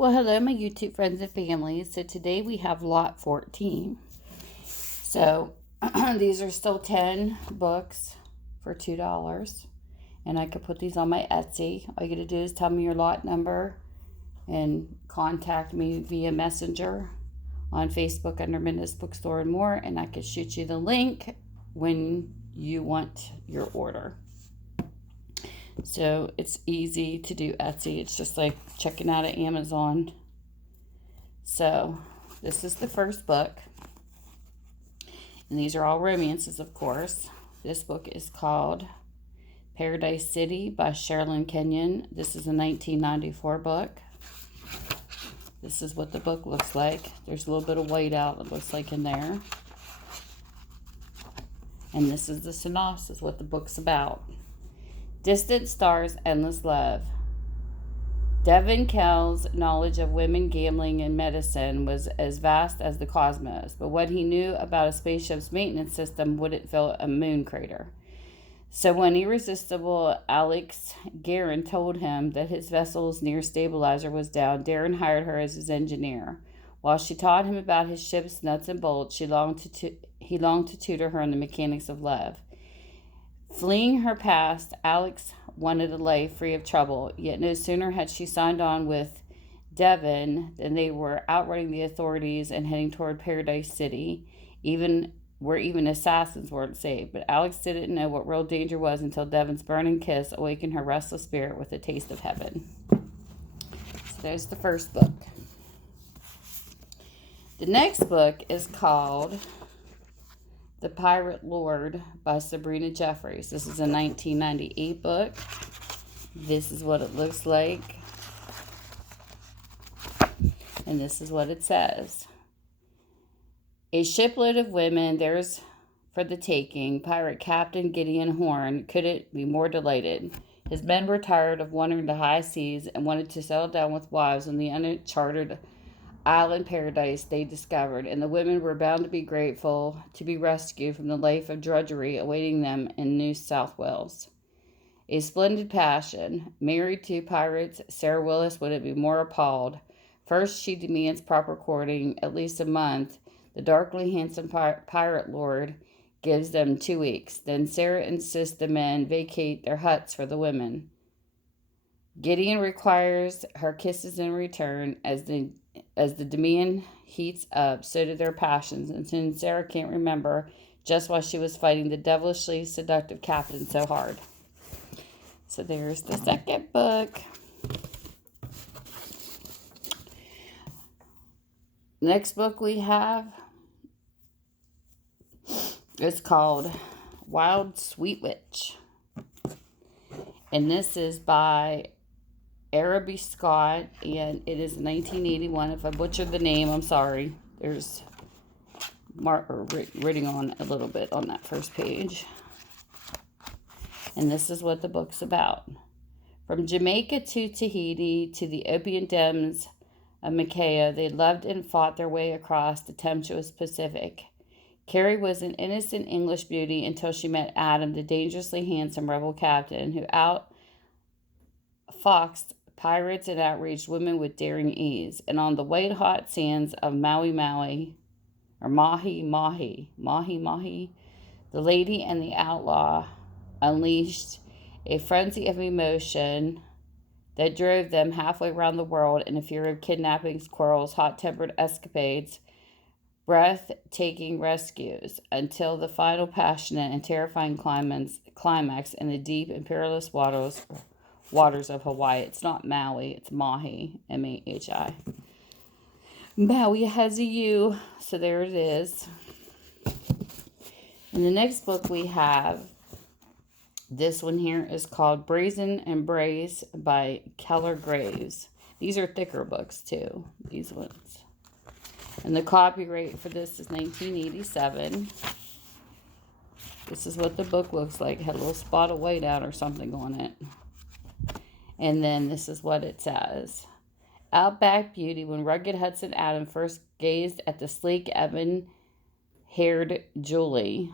Well, hello, my YouTube friends and family. So today we have lot 14. So these are still 10 books for $2. And I could put these on my Etsy. All you got to do is tell me your lot number and contact me via Messenger on Facebook under Minda's Bookstore and more. And I could shoot you the link when you want your order. So it's easy to do Etsy. It's just like checking out of Amazon. So this is the first book. And these are all romances, of course. This book is called Paradise City by Sherrilyn Kenyon. This is a 1994 book. This is what the book looks like. There's a little bit of white out, it looks like, in there. And this is the synopsis, what the book's about. Distant stars, endless love. Devin Kell's knowledge of women, gambling, and medicine was as vast as the cosmos, but what he knew about a spaceship's maintenance system wouldn't fill a moon crater. So when irresistible Alex Guerin told him that his vessel's near stabilizer was down, Darren hired her as his engineer. While she taught him about his ship's nuts and bolts, he longed to tutor her in the mechanics of love. Fleeing her past, Alex wanted a life free of trouble, yet no sooner had she signed on with Devin than they were outrunning the authorities and heading toward Paradise City, where even assassins weren't safe. But Alex didn't know what real danger was until Devin's burning kiss awakened her restless spirit with a taste of heaven. So there's the first book. The next book is called The Pirate Lord by Sabrina Jeffries. This is a 1998 book. This is what it looks like. And this is what it says. A shipload of women, theirs for the taking. Pirate Captain Gideon Horn couldn't be more delighted. His men were tired of wandering the high seas and wanted to settle down with wives on the uncharted island paradise they discovered, and the women were bound to be grateful to be rescued from the life of drudgery awaiting them in New South Wales. A splendid passion. Married to pirates, Sarah Willis wouldn't be more appalled. First, she demands proper courting, at least a month. The darkly handsome pirate lord gives them 2 weeks. Then Sarah insists the men vacate their huts for the women. Gideon requires her kisses in return. As the demand heats up, so do their passions, and soon Sarah can't remember just why she was fighting the devilishly seductive captain so hard. So there's the second book. Next book we have is called Wild Sweet Witch. And this is by Araby Scott, and it is 1981. If I butchered the name, I'm sorry. There's writing on a little bit on that first page. And this is what the book's about. From Jamaica to Tahiti to the opium dens of Macao, they loved and fought their way across the tempestuous Pacific. Carrie was an innocent English beauty until she met Adam, the dangerously handsome rebel captain, who outfoxed pirates and outraged women with daring ease. And on the white-hot sands of Mahi, the lady and the outlaw unleashed a frenzy of emotion that drove them halfway around the world in a fury of kidnappings, quarrels, hot-tempered escapades, breathtaking rescues, until the final passionate and terrifying climax in the deep and perilous waters of Hawaii. It's not Maui, it's Mahi, M-A-H-I. Maui has a U, so there it is. And the next book we have, this one here is called Brazen Embrace by Keller Graves. These are thicker books too, these ones. And the copyright for this is 1987. This is what the book looks like. It had a little spot of white out or something on it. And then this is what it says. Outback beauty. When rugged Hudson Adam first gazed at the sleek, ebon-haired Julie,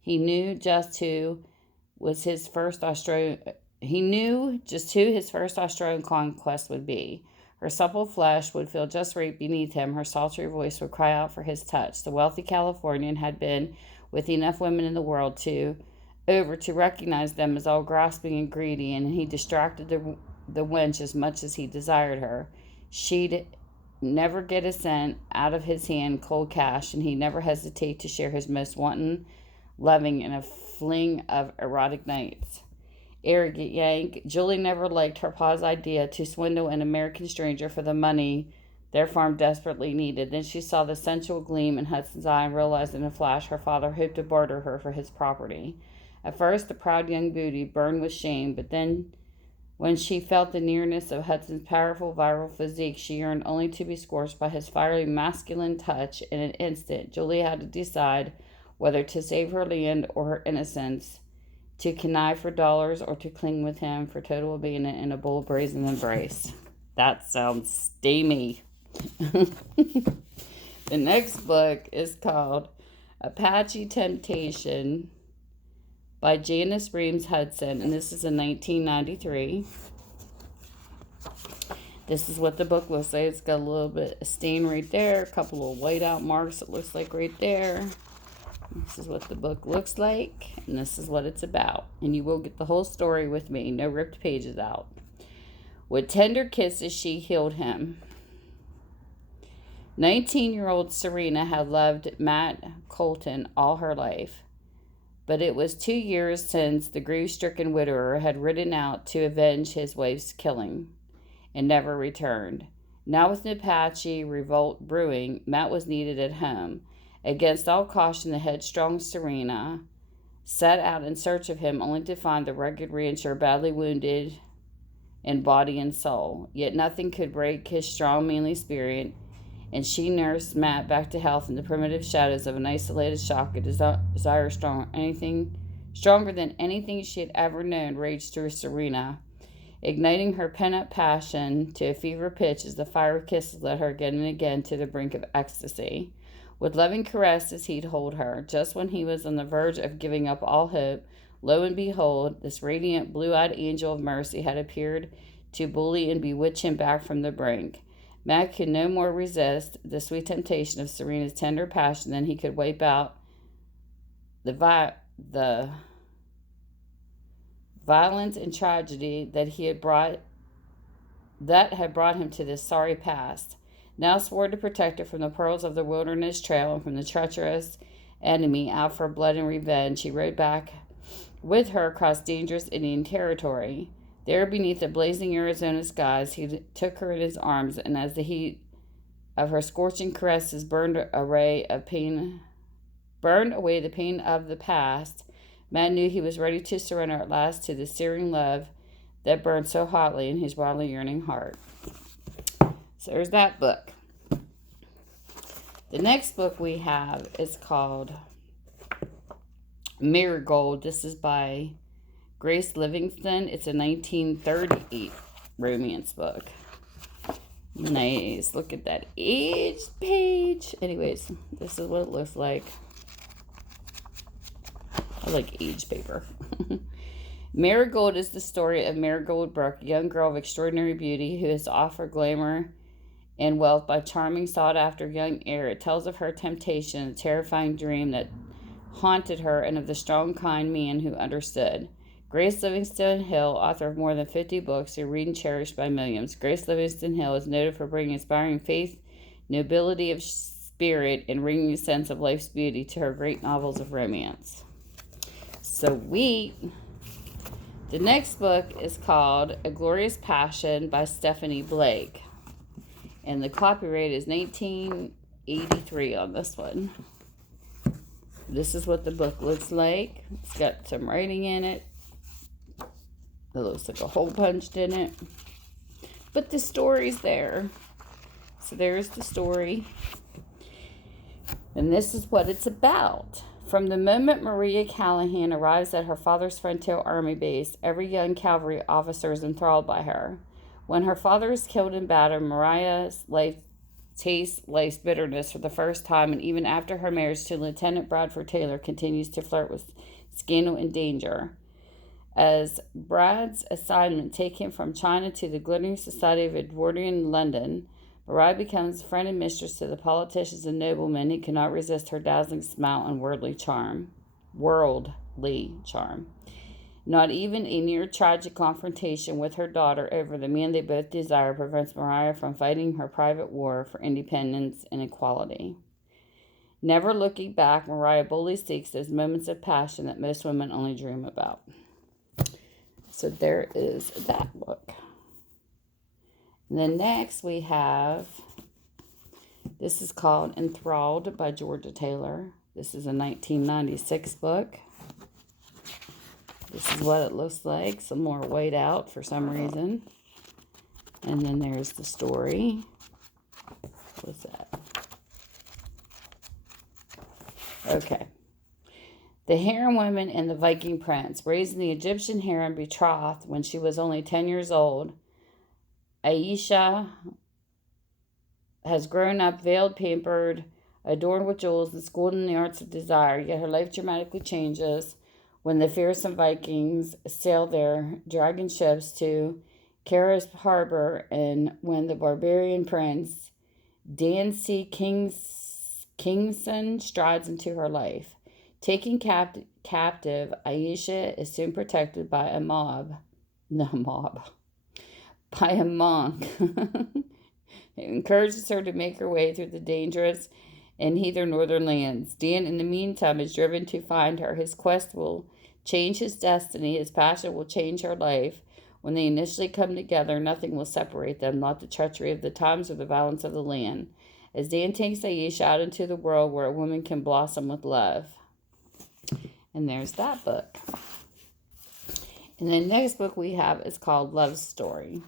he knew just who his first Australian conquest would be. Her supple flesh would feel just right beneath him. Her sultry voice would cry out for his touch. The wealthy Californian had been with enough women in the world to recognize them as all grasping and greedy, and he distracted the wench as much as he desired her. She'd never get a cent out of his hand, cold cash, and he'd never hesitate to share his most wanton loving in a fling of erotic nights. Arrogant Yank, Julie never liked her pa's idea to swindle an American stranger for the money their farm desperately needed. Then she saw the sensual gleam in Hudson's eye and realized in a flash her father hoped to barter her for his property. At first, the proud young beauty burned with shame, but then, when she felt the nearness of Hudson's powerful, virile physique, she yearned only to be scorched by his fiery, masculine touch. In an instant, Julie had to decide whether to save her land or her innocence, to connive for dollars or to cling with him for total abandonment in a bold brazen embrace. That sounds steamy. The next book is called Apache Temptation by Janis Reams Hudson, and this is in 1993. This is what the book looks like. It's got a little bit of stain right there, a couple of whiteout marks, it looks like right there. This is what the book looks like, and this is what it's about. And you will get the whole story with me, no ripped pages out. With tender kisses, she healed him. 19-year-old Sabrina had loved Matt Colton all her life, but it was 2 years since the grief-stricken widower had ridden out to avenge his wife's killing and never returned. Now with an Apache revolt brewing, Matt was needed at home. Against all caution, the headstrong Sabrina set out in search of him, only to find the rugged rancher badly wounded in body and soul. Yet nothing could break his strong, manly spirit, and she nursed Matt back to health in the primitive shadows of an isolated shock. A desire stronger than anything she had ever known raged through Sabrina, igniting her pent-up passion to a fever pitch as the fire of kisses led her again and again to the brink of ecstasy. With loving caresses, he'd hold her. Just when he was on the verge of giving up all hope, lo and behold, this radiant, blue-eyed angel of mercy had appeared to bully and bewitch him back from the brink. Matt could no more resist the sweet temptation of Serena's tender passion than he could wipe out the violence and tragedy that had brought him to this sorry past. Now swore to protect her from the perils of the wilderness trail and from the treacherous enemy out for blood and revenge, he rode back with her across dangerous Indian territory. There, beneath the blazing Arizona skies, he took her in his arms, and as the heat of her scorching caresses burned away the pain of the past, Matt knew he was ready to surrender at last to the searing love that burned so hotly in his wildly yearning heart. So there's that book. The next book we have is called Marigold. This is by Grace Livingston. It's a 1938 romance book. Nice. Look at that aged page. Anyways, this is what it looks like. I like aged paper. Marigold is the story of Marigold Brooke, a young girl of extraordinary beauty who is offered glamour and wealth by charming, sought-after young Erich. It tells of her temptation, a terrifying dream that haunted her, and of the strong, kind man who understood. Grace Livingston Hill, author of more than 50 books, who read and cherished by millions. Grace Livingston Hill is noted for bringing inspiring faith, nobility of spirit, and ringing a sense of life's beauty to her great novels of romance. Sweet. The next book is called A Glorious Passion by Stephanie Blake. And the copyright is 1983 on this one. This is what the book looks like. It's got some writing in it. It looks like a hole punched in it. But the story's there. So there's the story. And this is what it's about. From the moment Maria Callahan arrives at her father's frontier army base, every young cavalry officer is enthralled by her. When her father is killed in battle, Maria's life tastes life's bitterness for the first time, and even after her marriage to Lieutenant Bradford Taylor, continues to flirt with scandal and danger. As Brad's assignment take him from China to the glittering society of Edwardian London, Araby becomes friend and mistress to the politicians and noblemen. He cannot resist her dazzling smile and worldly charm. Not even a near tragic confrontation with her daughter over the man they both desire prevents Mariah from fighting her private war for independence and equality. Never looking back, Mariah boldly seeks those moments of passion that most women only dream about. So there is that book. And then next we have, this is called Enthralled by Georgia Taylor. This is a 1996 book. This is what it looks like. Some more white out for some reason. And then there's the story. What's that? Okay. The harem woman and the Viking prince. Raised in the Egyptian harem, betrothed when she was only 10 years old, Aisha has grown up veiled, pampered, adorned with jewels, and schooled in the arts of desire. Yet her life dramatically changes when the fearsome Vikings sail their dragon ships to Karis Harbor, and when the barbarian prince Dan C. Kingson strides into her life. Taken captive, Aisha is soon protected by a monk. It encourages her to make her way through the dangerous and heathen northern lands. Dan, in the meantime, is driven to find her. His quest will change his destiny. His passion will change her life. When they initially come together, nothing will separate them, not the treachery of the times or the violence of the land. As Dan takes Aisha out into the world where a woman can blossom with love. And there's that book. And the next book we have is called Love Story.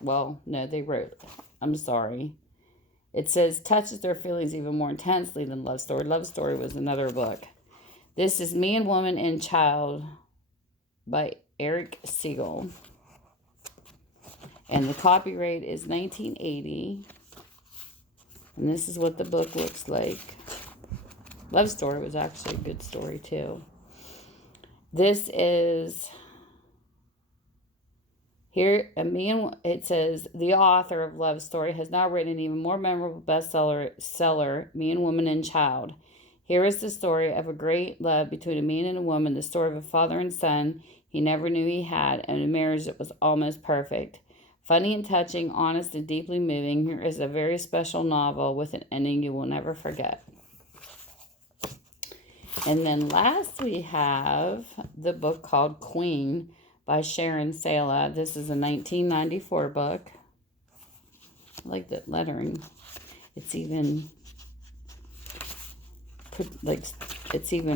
Well, no, they wrote it. I'm sorry. It says, touches their feelings even more intensely than Love Story. Love Story was another book. This is Man, Woman, and Child by Erich Segal. And the copyright is 1980. And this is what the book looks like. Love Story was actually a good story, too. This is... Here, it says, the author of Love Story has now written an even more memorable bestseller, Man, Woman, and Child. Here is the story of a great love between a man and a woman, the story of a father and son he never knew he had, and a marriage that was almost perfect. Funny and touching, honest and deeply moving, here is a very special novel with an ending you will never forget. And then last we have the book called Queen by Sharon, Sala. This is a 1994 book. I like that lettering. It's even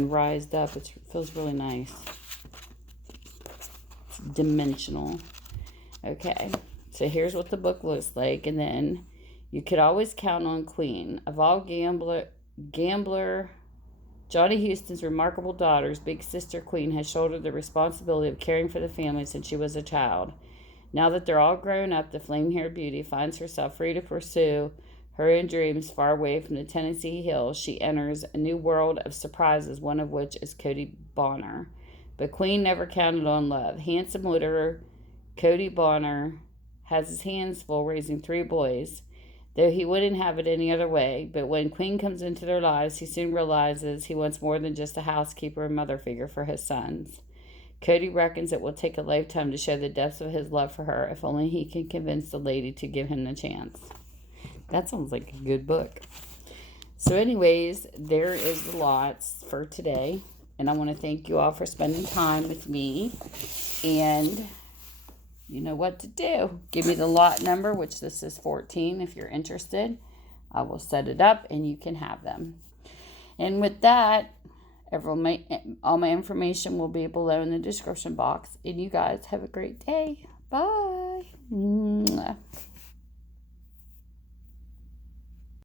rised up. It feels really nice. It's dimensional. Okay, so here's what the book looks like. And then you could always count on Queen. Of all gambler Johnny Houston's remarkable daughters, big sister Queen has shouldered the responsibility of caring for the family since she was a child. Now that they're all grown up, the flame-haired beauty finds herself free to pursue her own dreams far away from the Tennessee hills. She enters a new world of surprises, one of which is Cody Bonner. But Queen never counted on love. Handsome widower Cody Bonner has his hands full raising 3 boys, though he wouldn't have it any other way. But when Queen comes into their lives, he soon realizes he wants more than just a housekeeper and mother figure for his sons. Cody reckons it will take a lifetime to show the depths of his love for her, if only he can convince the lady to give him the chance. That sounds like a good book. So anyways, there is the lots for today. And I want to thank you all for spending time with me. And you know what to do. Give me the lot number, which this is 14 if you're interested. I will set it up and you can have them. And with that, all my information will be below in the description box. And you guys have a great day. Bye. Mwah.